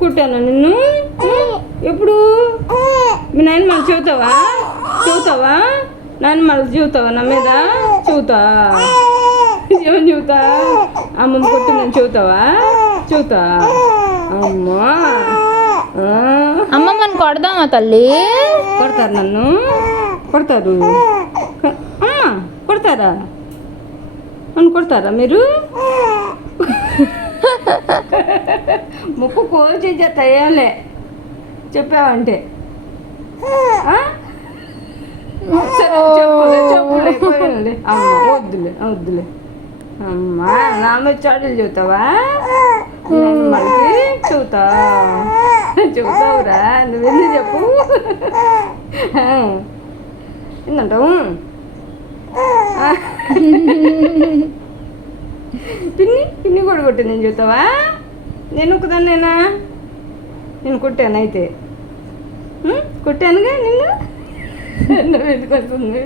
కుట్టాను నిన్ను? ఎప్పుడు? మీ నాయన మళ్ళీ చెబుతావా? చెబుతావా? నాన్న మళ్ళీ చెబుతావా నా మీద? చెబుతా. ఏమని చెబుతా? ముందు కొట్టిందని చెబుతావా? చెబుతా. అమ్మా. అమ్మమ్మని కొడదామా తల్లి? కొడతారు నన్ను? కొడతారు. అమ్మా కొడతారా? నన్ను కొడతారా మీరు? ముక్కు కోచి తయ్యాలే చెప్పావంటే. చెప్పులే చెప్పులే అమ్మ వద్దులే వద్దులే. అమ్మా నా మీద చాడీలు చెబుతావా నేను మళ్ళీ చెబుతా చెబుతావురా చెప్పు? ఏంటంటావు పిన్ని పిన్ని కూడా కొట్టింది నేను చెబుతావా నేను ఒకదాన్నేనా నేను కొట్టాను అయితే? కొట్టానుగా నిన్ను? ఎందుకు వస్తుంది.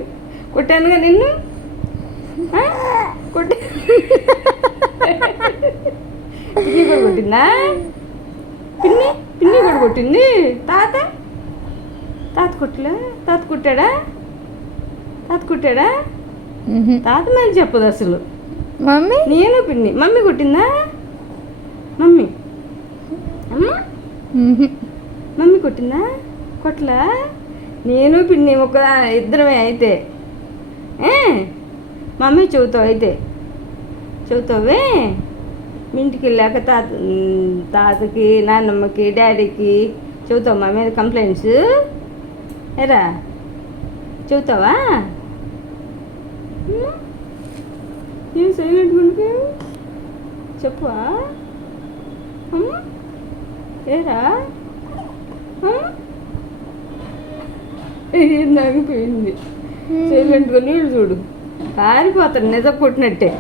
కొట్టానుగా నిన్ను? కొట్టి పిన్ని కూడా కొట్టిందా? పిన్ని పిన్ని కూడా కొట్టింది? తాత? తాత కొట్టలే. తాత కుట్టాడా? తాత కుట్టాడా. తాత మీద చెప్పదు అసలు. మమ్మీ? నేను పిన్ని. మమ్మీ కొట్టిందా? మమ్మీ. అమ్మ. మమ్మీ కొట్టిందా? కొట్టలా? నేను పిన్ని ఒక ఇద్దరమే అయితే. ఏ? మమ్మీ చెబుతావు అయితే. చెబుతావే? మీ ఇంటికి వెళ్ళాక తాత తాతకి నాన్నమ్మకి డాడీకి చెబుతావు మా మీద కంప్లైంట్స్? ఎరా? చెబుతావా? ఏం సైలెంట్ ఉంటే? చెప్పువా? ఏరా? ఏంది ఆగిపోయింది సైలెంట్గా నీళ్ళు చూడు. కారిపోతాడు నిజం కొట్టినట్టే